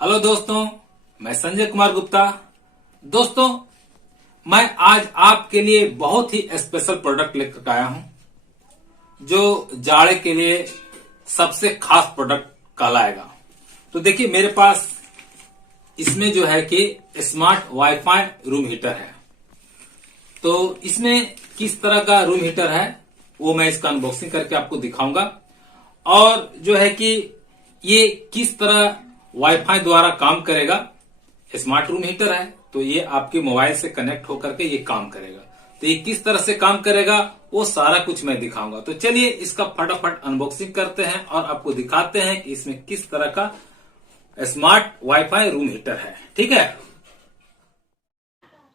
Hello दोस्तों, मैं संजय कुमार गुप्ता। दोस्तों, मैं आज आपके लिए बहुत ही स्पेशल प्रोडक्ट लेकर आया हूं जो जाड़े के लिए सबसे खास प्रोडक्ट कहलाएगा। तो देखिए, मेरे पास इसमें जो है कि स्मार्ट वाईफाई रूम हीटर है। तो इसमें किस तरह का रूम हीटर है वो मैं इसका अनबॉक्सिंग करके आपको दिखाऊंगा, और जो है कि ये किस तरह वाईफाई द्वारा काम करेगा। स्मार्ट रूम हीटर है तो ये आपके मोबाइल से कनेक्ट होकर के ये काम करेगा। तो ये किस तरह से काम करेगा वो सारा कुछ मैं दिखाऊंगा। तो चलिए इसका फटाफट अनबॉक्सिंग करते हैं और आपको दिखाते हैं कि इसमें किस तरह का स्मार्ट वाईफाई रूम हीटर है। ठीक है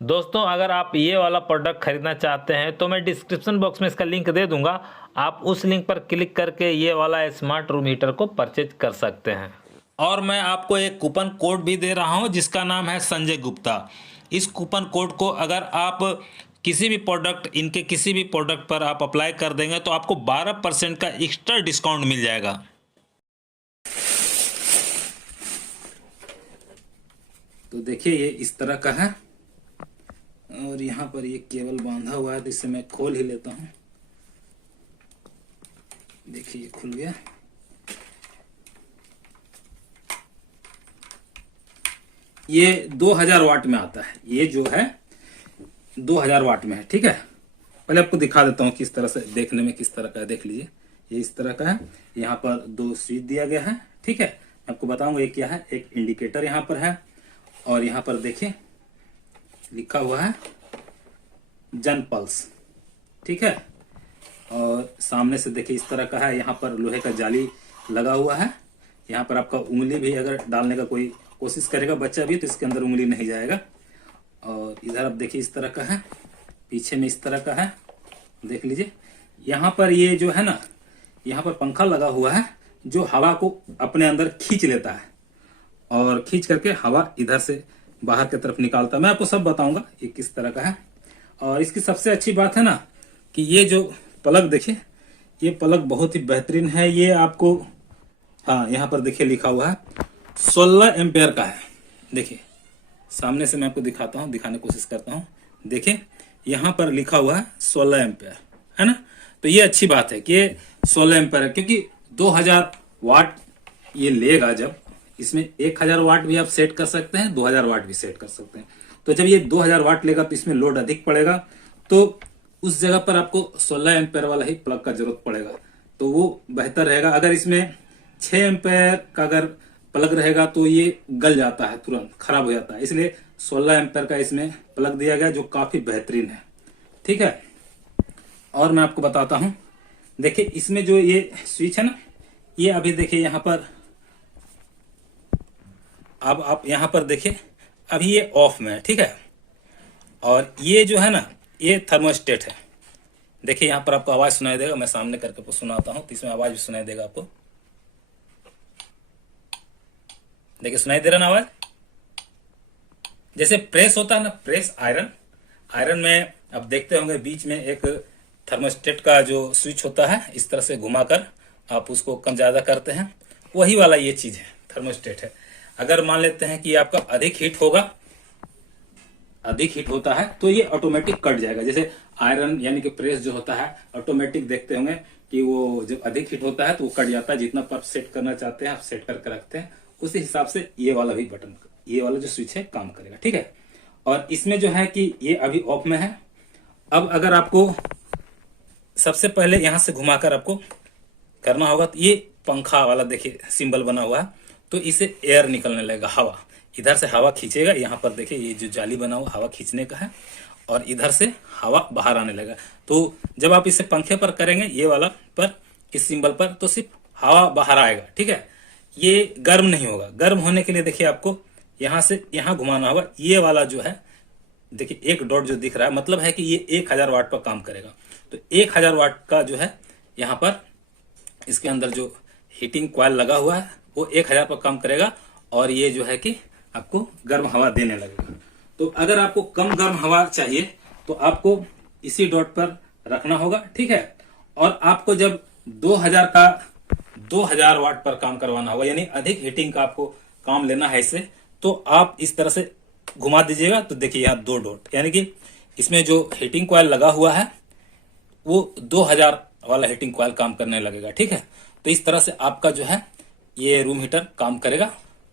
दोस्तों, अगर आप ये वाला प्रोडक्ट खरीदना चाहते हैं तो मैं डिस्क्रिप्शन बॉक्स में इसका लिंक दे दूंगा। आप उस लिंक पर क्लिक करके ये वाला स्मार्ट रूम हीटर को परचेज कर सकते हैं। और मैं आपको एक कूपन कोड भी दे रहा हूं जिसका नाम है संजय गुप्ता। इस कूपन कोड को अगर आप किसी भी प्रोडक्ट पर आप अप्लाई कर देंगे तो आपको 12% का एक्स्ट्रा डिस्काउंट मिल जाएगा। तो देखिए, ये इस तरह का है और यहाँ पर ये केबल बांधा हुआ है, तो इसे मैं खोल ही लेता हूँ। देखिए, ये खुल गया। ये 2000 वाट में आता है। ये जो है 2000 वाट में है। ठीक है, पहले आपको दिखा देता हूँ किस तरह से देखने में किस तरह का है। देख लीजिए, ये इस तरह का है। यहाँ पर 2 स्विच दिया गया है। ठीक है, मैं आपको बताऊंगा ये क्या है। एक इंडिकेटर यहाँ पर है और यहाँ पर देखिए लिखा हुआ है जन पल्स। ठीक है, और सामने से देखिए इस तरह का है। यहाँ पर लोहे का जाली लगा हुआ है। यहाँ पर आपका उंगली भी अगर डालने का कोई कोशिश करेगा बच्चा भी तो इसके अंदर उंगली नहीं जाएगा। और इधर आप देखिए इस तरह का है, पीछे में इस तरह का है। देख लीजिए, यहाँ पर ये जो है ना, यहाँ पर पंखा लगा हुआ है जो हवा को अपने अंदर खींच लेता है और खींच करके हवा इधर से बाहर की तरफ निकालता है। मैं आपको सब बताऊंगा ये किस तरह का है। और इसकी सबसे अच्छी बात है ना कि ये जो प्लग देखिए, ये प्लग बहुत ही बेहतरीन है। ये आपको, हाँ, यहाँ पर देखिए लिखा हुआ है 16 एम्पेयर का है। देखिए, सामने से मैं आपको दिखाता हूँ, दिखाने की कोशिश करता हूँ। देखिए, यहाँ पर लिखा हुआ है 16 एम्पेयर, है ना। तो ये अच्छी बात है कि ये 16 एम्पेयर है, क्योंकि 2000 वाट ये लेगा। जब इसमें 1000 वाट भी आप सेट कर सकते हैं, 2000 वाट भी सेट कर सकते हैं। तो जब ये 2000 वाट लेगा तो इसमें लोड अधिक पड़ेगा, तो उस जगह पर आपको 16 एम्पेयर वाला ही प्लग का जरूरत पड़ेगा। तो वो बेहतर रहेगा। अगर इसमें 6 एम्पेयर का अगर प्लग रहेगा तो ये गल जाता है, तुरंत खराब हो जाता है। इसलिए 16 एम्पेयर का इसमें प्लग दिया गया जो काफी बेहतरीन है। ठीक है, और मैं आपको बताता हूं। देखिए, इसमें जो ये स्विच है ना, ये अभी देखिए यहाँ पर, अब आप यहाँ पर देखिए अभी ये ऑफ में है। ठीक है, और ये जो है ना, ये थर्मोस्टेट है। देखिए, यहाँ पर आपको आवाज सुनाई देगा। मैं सामने करके आपको सुनाता हूँ तो इसमें आवाज भी सुनाई देगा आपको। देखिए, सुनाई दे रहा ना आवाज। जैसे प्रेस होता है ना, प्रेस आयरन में आप देखते होंगे बीच में एक थर्मोस्टेट का जो स्विच होता है, इस तरह से घुमाकर आप उसको कम ज्यादा करते हैं, वही वाला ये चीज है, थर्मोस्टेट है। अगर मान लेते हैं कि आपका अधिक हीट होता है तो ये ऑटोमेटिक कट जाएगा। जैसे आयरन यानी कि प्रेस जो होता है ऑटोमेटिक, देखते होंगे कि वो जब अधिक हीट होता है तो वो कट जाता है। जितना पर आप सेट करना चाहते हैं आप सेट करके रखते हैं, उसी हिसाब से ये वाला भी बटन, ये वाला जो स्विच है काम करेगा। ठीक है, और इसमें जो है कि ये अभी ऑफ में है। अब अगर आपको सबसे पहले यहां से घुमाकर आपको करना होगा तो ये पंखा वाला देखिए सिंबल बना हुआ है, तो इसे एयर निकलने लगेगा, हवा इधर से हवा खींचेगा। यहाँ पर देखिए ये जो जाली बना हुआ हवा खींचने का है, और इधर से हवा बाहर आने लगेगा। तो जब आप इसे पंखे पर करेंगे, ये वाला पर, इस सिंबल पर, तो सिर्फ हवा बाहर आएगा। ठीक है, ये गर्म नहीं होगा। गर्म होने के लिए देखिए आपको यहां से यहां घुमाना होगा। ये वाला जो है देखिए एक डॉट जो दिख रहा है, मतलब है कि ये 1000 वाट पर काम करेगा। तो 1000 वाट का जो है यहाँ पर इसके अंदर जो हीटिंग कॉइल लगा हुआ है वो 1000 पर काम करेगा, और ये जो है कि आपको गर्म हवा देने लगेगा। तो अगर आपको कम गर्म हवा चाहिए तो आपको इसी डॉट पर रखना होगा। ठीक है, और आपको जब 2000 वाट पर काम करवाना होगा, यानी अधिक हीटिंग का आपको काम लेना है इसे, तो आप इस तरह से घुमा दीजिएगा तो देखिए यहाँ 2 डॉट, यानी कि इसमें जो हीटिंग कॉइल लगा हुआ है वो 2000 वाला हीटिंग कॉइल काम करने लगेगा। ठीक है, तो इस तरह से आपका जो है ये रूम हीटर काम करेगा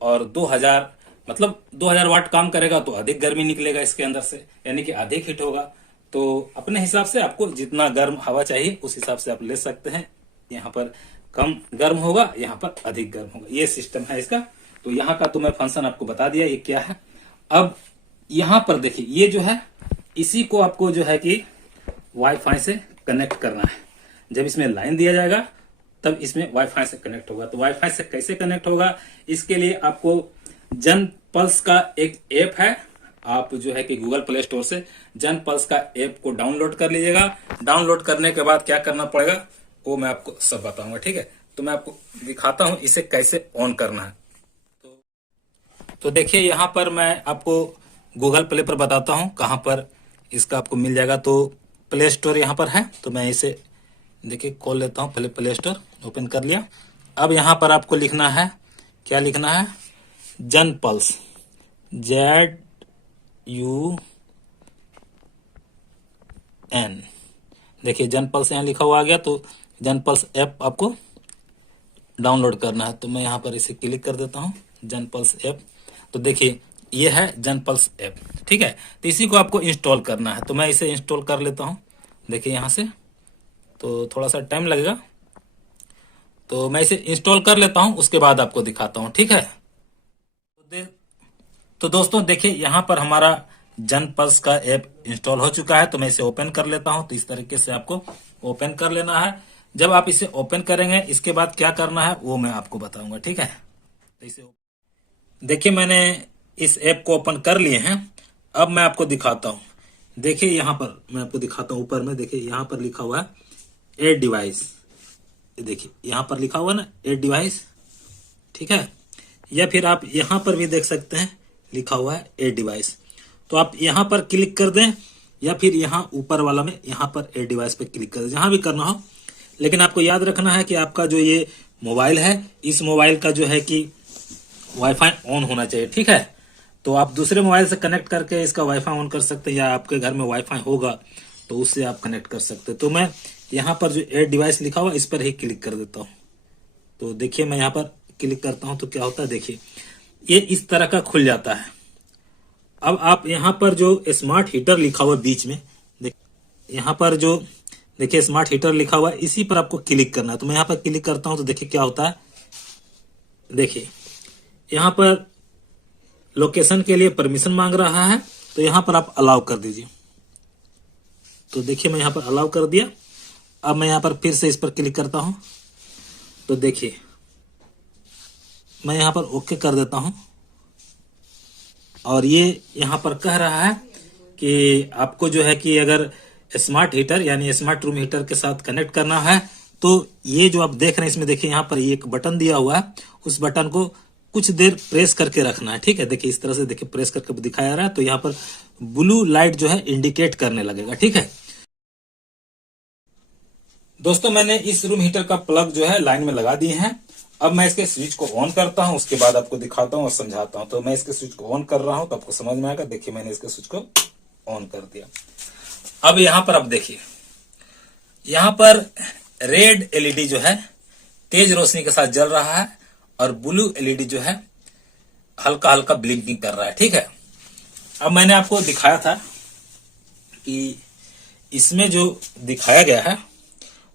और 2000 मतलब 2000 वाट काम करेगा तो अधिक गर्मी निकलेगा इसके अंदर से, यानी कि अधिक हीट होगा। तो अपने हिसाब से आपको जितना गर्म हवा चाहिए उस हिसाब से आप ले सकते हैं। यहाँ पर कम गर्म होगा, यहाँ पर अधिक गर्म होगा, ये सिस्टम है इसका। तो यहाँ का तो मैं फंक्शन आपको बता दिया ये क्या है। अब यहाँ पर देखिए ये जो है इसी को आपको जो है कि वाईफाई से कनेक्ट करना है। जब इसमें लाइन दिया जाएगा तब इसमें वाईफाई से कनेक्ट होगा। तो वाईफाई से कैसे कनेक्ट होगा, इसके लिए आपको जन पल्स का एक ऐप है, आप जो है कि गूगल प्ले स्टोर से जन पल्स का ऐप को डाउनलोड कर लीजिएगा। डाउनलोड करने के बाद क्या करना पड़ेगा वो मैं आपको सब बताऊंगा। ठीक है, तो मैं आपको दिखाता हूं इसे कैसे ऑन करना है। तो देखिए यहाँ पर मैं आपको गूगल प्ले पर बताता हूँ कहाँ पर इसका आपको मिल जाएगा। तो प्ले स्टोर यहाँ पर है, तो मैं इसे देखिए खोल लेता हूँ। पहले प्ले स्टोर ओपन कर लिया। अब यहाँ पर आपको लिखना है, क्या लिखना है, जन पल्स, ZUN। देखिए जन पल्स यहाँ लिखा हुआ आ गया। तो जन पल्स ऐप आपको डाउनलोड करना है। तो मैं यहाँ पर इसे क्लिक कर देता हूँ, जन पल्स ऐप। तो देखिए ये है जन पल्स ऐप। ठीक है, तो इसी को आपको इंस्टॉल करना है। तो मैं इसे इंस्टॉल कर लेता हूँ। देखिए यहाँ से तो थोड़ा सा टाइम लगेगा, तो मैं इसे इंस्टॉल कर लेता हूँ, उसके बाद आपको दिखाता हूँ। ठीक है, तो दोस्तों देखिए यहाँ पर हमारा जन पल्स का ऐप इंस्टॉल हो चुका है। तो मैं इसे ओपन कर लेता हूँ। तो इस तरीके से आपको ओपन कर लेना है। जब आप इसे ओपन करेंगे इसके बाद क्या करना है वो मैं आपको बताऊंगा। ठीक है, तो इसे देखिए मैंने इस ऐप को ओपन कर लिए हैं। अब मैं आपको दिखाता हूँ। देखिए यहाँ पर मैं आपको दिखाता हूँ, ऊपर में देखिए यहाँ पर लिखा हुआ है ऐड डिवाइस। देखिए यहाँ पर लिखा हुआ ना ऐड डिवाइस। ठीक है, या फिर आप यहाँ पर भी देख सकते हैं लिखा हुआ है ऐड डिवाइस। तो आप यहाँ पर क्लिक कर दें या फिर यहाँ ऊपर वाला में यहाँ पर ऐड डिवाइस पे क्लिक कर दें, जहां भी करना हो। लेकिन आपको याद रखना है कि आपका जो ये मोबाइल है, इस मोबाइल का जो है कि वाईफाई ऑन होना चाहिए। ठीक है, तो आप दूसरे मोबाइल से कनेक्ट करके इसका वाईफाई ऑन कर सकते हैं, या आपके घर में वाईफाई होगा तो उससे आप कनेक्ट कर सकते हैं। तो मैं यहाँ पर जो ऐड डिवाइस लिखा हुआ इस पर ही क्लिक कर देता हूँ। तो देखिए मैं यहाँ पर क्लिक करता हूँ तो क्या होता है, देखिए ये इस तरह का खुल जाता है। अब आप यहाँ पर जो स्मार्ट हीटर लिखा हुआ बीच में, यहाँ पर जो देखिए स्मार्ट हीटर लिखा हुआ है, इसी पर आपको क्लिक करना है। तो मैं यहाँ पर क्लिक करता हूँ तो देखिए क्या होता है। देखिए यहाँ पर लोकेशन के लिए परमिशन मांग रहा है, तो यहाँ पर आप अलाउ कर दीजिए। तो देखिए मैं यहाँ पर अलाउ कर दिया। अब मैं यहाँ पर फिर से इस पर क्लिक करता हूँ। तो देखिए मैं यहाँ पर ओके कर देता हूँ, और ये यहाँ पर कह रहा है कि आपको जो है कि अगर स्मार्ट हीटर यानी स्मार्ट रूम हीटर के साथ कनेक्ट करना है तो ये जो आप देख रहे हैं इसमें देखिए यहाँ पर एक बटन दिया हुआ है, उस बटन को कुछ देर प्रेस करके रखना है। ठीक है, देखिए इस तरह से देखिए प्रेस करके दिखाया रहा है, तो यहाँ पर ब्लू लाइट जो है इंडिकेट करने लगेगा। ठीक है दोस्तों, मैंने इस रूम हीटर का प्लग जो है लाइन में लगा दिए हैं। अब मैं इसके स्विच को ऑन करता हूं, उसके बाद आपको दिखाता हूं और समझाता हूं। तो मैं इसके स्विच को ऑन कर रहा हूं तो आपको समझ में आएगा। देखिए मैंने इसके स्विच को ऑन कर दिया। अब यहां पर आप देखिए, यहां पर रेड एलईडी जो है तेज रोशनी के साथ जल रहा है और ब्लू एलईडी जो है हल्का हल्का ब्लिंकिंग कर रहा है। ठीक है, अब मैंने आपको दिखाया था कि इसमें जो दिखाया गया है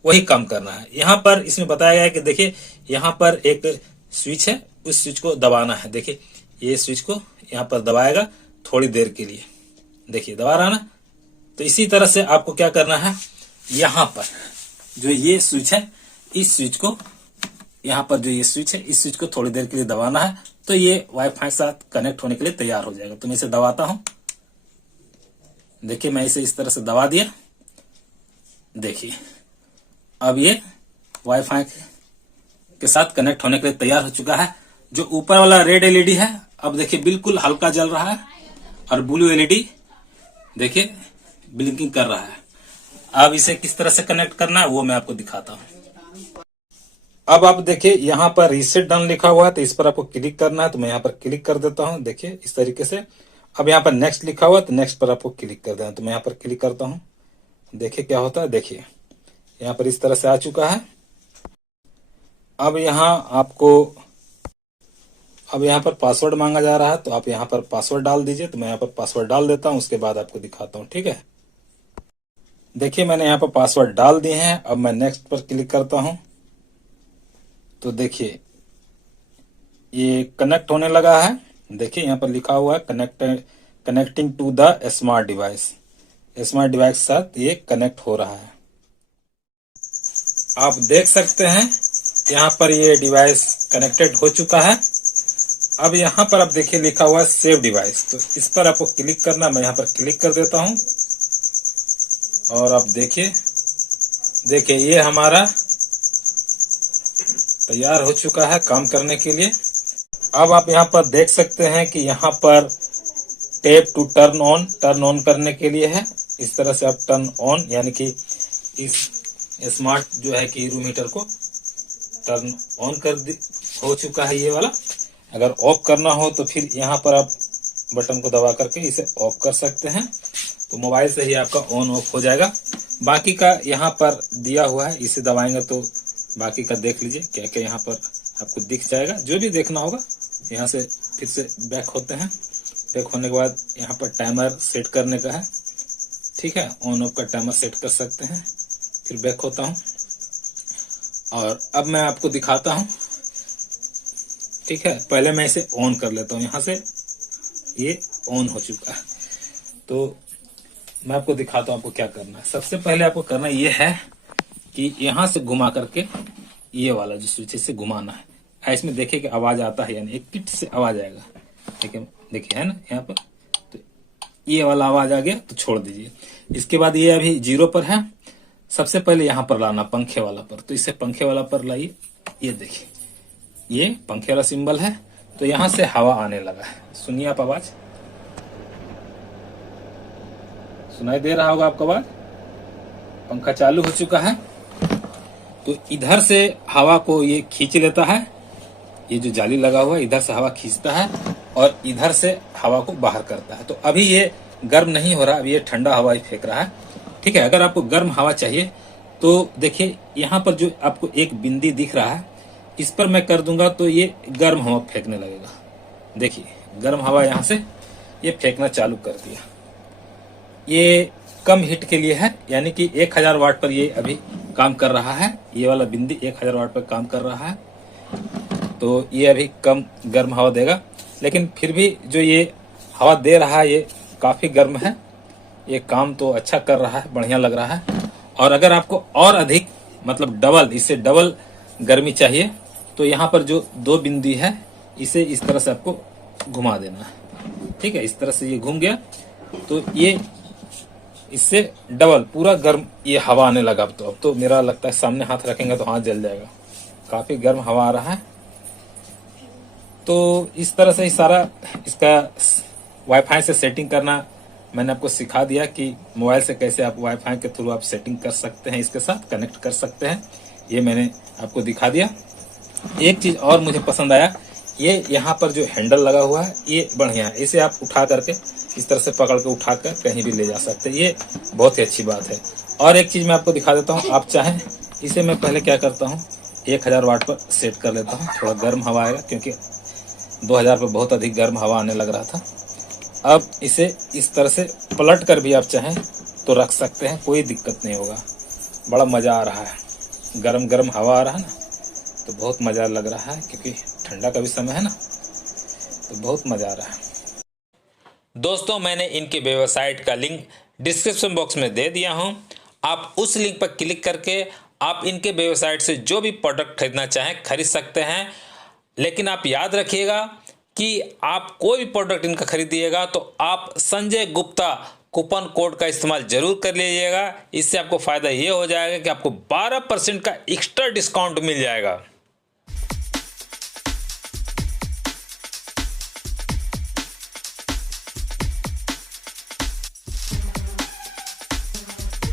वही काम करना है। यहां पर इसमें बताया गया है कि देखिए यहां पर एक स्विच है, उस स्विच को दबाना है। देखिए ये स्विच को यहां पर दबाएगा थोड़ी देर के लिए। देखिए दबा रहा ना। तो इसी तरह से आपको क्या करना है, यहां पर जो ये स्विच है, इस स्विच को यहां पर जो ये स्विच है, इस स्विच को थोड़ी देर के लिए दबाना है। तो ये वाईफाई साथ कनेक्ट होने के लिए तैयार हो जाएगा। तो मैं इसे दबाता हूं। देखिए मैं इसे इस तरह से दबा दिया। देखिए अब ये वाईफाई के साथ कनेक्ट होने के लिए तैयार हो चुका है। जो ऊपर वाला रेड एलईडी है अब देखिए बिल्कुल हल्का जल रहा है, और ब्लू एलईडी देखिए ब्लिंकिंग कर रहा है। अब इसे किस तरह से कनेक्ट करना है वो मैं आपको दिखाता हूं। अब आप देखिए यहाँ पर रीसेट डन लिखा हुआ है, तो इस पर आपको क्लिक करना है। तो मैं यहाँ पर क्लिक कर देता हूँ, देखिए इस तरीके से। अब यहाँ पर नेक्स्ट लिखा हुआ है, तो नेक्स्ट पर आपको क्लिक कर देना। तो मैं यहाँ पर क्लिक करता हूँ, देखिए क्या होता है। देखिए यहाँ पर इस तरह से आ चुका है। अब यहाँ पर पासवर्ड मांगा जा रहा है, तो आप यहाँ पर पासवर्ड डाल दीजिए। तो मैं यहाँ पर पासवर्ड डाल देता हूँ, उसके बाद आपको दिखाता हूँ, ठीक है। देखिए मैंने यहाँ पर पासवर्ड डाल दिए हैं। अब मैं नेक्स्ट पर क्लिक करता हूँ, तो देखिए ये कनेक्ट होने लगा है। देखिए यहाँ पर लिखा हुआ है connecting to the smart device. Smart device के साथ ये कनेक्ट हो रहा है। आप देख सकते हैं यहाँ पर ये डिवाइस कनेक्टेड हो चुका है। अब यहाँ पर आप देखिए लिखा हुआ है सेव डिवाइस, तो इस पर आपको क्लिक करना। मैं यहाँ पर क्लिक कर देता हूँ और आप देखिए ये हमारा तैयार हो चुका है काम करने के लिए। अब आप यहाँ पर देख सकते हैं कि यहाँ पर टैप टू टर्न ऑन करने के लिए है। इस तरह से आप टर्न ऑन, यानी कि इस स्मार्ट जो है कि रूम हीटर को टर्न ऑन हो चुका है ये वाला। अगर ऑफ करना हो तो फिर यहाँ पर आप बटन को दबा करके इसे ऑफ कर सकते हैं, तो मोबाइल से ही आपका ऑन ऑफ हो जाएगा। बाकी का यहाँ पर दिया हुआ है, इसे दबाएंगे तो बाकी का देख लीजिए क्या क्या यहाँ पर आपको दिख जाएगा। जो भी देखना होगा यहाँ से फिर से बैक होते हैं। बैक होने के बाद यहाँ पर टाइमर सेट करने का है, ठीक है। ऑन ऑफ का टाइमर सेट कर सकते हैं। फिर बैक होता हूँ और अब मैं आपको दिखाता हूँ, ठीक है। पहले मैं इसे ऑन कर लेता हूँ। यहाँ से ये ऑन हो चुका है, तो मैं आपको दिखाता हूँ आपको क्या करना है। सबसे पहले आपको करना ये है कि यहाँ से घुमा करके ये वाला जो स्विच है इसे घुमाना है। इसमें देखिए कि आवाज आता है, यानी एक किट से आवाज आएगा। देखिए है ना यहाँ पर, तो ये वाला आवाज आ गया तो छोड़ दीजिए। इसके बाद ये अभी 0 पर है। सबसे पहले यहाँ पर लाना पंखे वाला पर, तो इसे पंखे वाला पर लाइए। ये देखिए ये पंखे वाला सिंबल है, तो यहाँ से हवा आने लगा है। सुनिए आप आवाज, सुनाई दे रहा होगा आपको आवाज। पंखा चालू हो चुका है, तो इधर से हवा को ये खींच लेता है। ये जो जाली लगा हुआ है इधर से हवा खींचता है और इधर से हवा को बाहर करता है। तो अभी ये गर्म नहीं हो रहा, अभी ये ठंडा हवा ही फेंक रहा है, ठीक है। अगर आपको गर्म हवा चाहिए तो देखिए यहाँ पर जो आपको एक बिंदी दिख रहा है, इस पर मैं कर दूंगा तो ये गर्म हवा फेंकने लगेगा। देखिए गर्म हवा यहाँ से ये फेंकना चालू कर दिया। ये कम हीट के लिए है, यानी कि 1000 वाट पर ये अभी काम कर रहा है। ये वाला बिंदी 1000 वाट पर काम कर रहा है, तो ये अभी कम गर्म हवा देगा। लेकिन फिर भी जो ये हवा दे रहा है ये काफी गर्म है। ये काम तो अच्छा कर रहा है, बढ़िया लग रहा है। और अगर आपको और अधिक मतलब डबल, इससे डबल गर्मी चाहिए तो यहाँ पर जो 2 बिंदी है इसे इस तरह से आपको घुमा देना है, ठीक है। इस तरह से ये घूम गया तो ये इससे डबल पूरा गर्म ये हवा आने लगा। अब तो मेरा लगता है सामने हाथ रखेंगे तो हाथ जल जाएगा, काफी गर्म हवा आ रहा है। तो इस तरह से ही सारा इसका वाईफाई से सेटिंग करना मैंने आपको सिखा दिया कि मोबाइल से कैसे आप वाईफाई के थ्रू आप सेटिंग कर सकते हैं, इसके साथ कनेक्ट कर सकते हैं। ये मैंने आपको दिखा दिया। एक चीज और मुझे पसंद आया, ये यहाँ पर जो हैंडल लगा हुआ है ये बढ़िया है। इसे आप उठा करके इस तरह से पकड़ के उठा कर कहीं भी ले जा सकते हैं, ये बहुत ही अच्छी बात है। और एक चीज मैं आपको दिखा देता हूँ, आप चाहें इसे मैं पहले क्या करता हूँ 1000 वाट पर सेट कर लेता हूँ। थोड़ा गर्म हवा आएगा क्योंकि 2000 पर बहुत अधिक गर्म हवा आने लग रहा था। अब इसे इस तरह से पलट कर भी आप चाहें तो रख सकते हैं, कोई दिक्कत नहीं होगा। बड़ा मजा आ रहा है, गरम गरम हवा आ रहा है ना, तो बहुत मजा लग रहा है क्योंकि ठंडा का भी समय है ना, तो बहुत मजा आ रहा है। दोस्तों मैंने इनके वेबसाइट का लिंक डिस्क्रिप्शन बॉक्स में दे दिया हूं। आप उस लिंक पर क्लिक करके आप इनके वेबसाइट से जो भी प्रोडक्ट खरीदना चाहें खरीद सकते हैं। लेकिन आप याद रखिएगा कि आप कोई भी प्रोडक्ट इनका खरीदिएगा तो आप संजय गुप्ता कूपन कोड का इस्तेमाल जरूर कर लीजिएगा। इससे आपको फ़ायदा ये हो जाएगा कि आपको 12% का एक्स्ट्रा डिस्काउंट मिल जाएगा।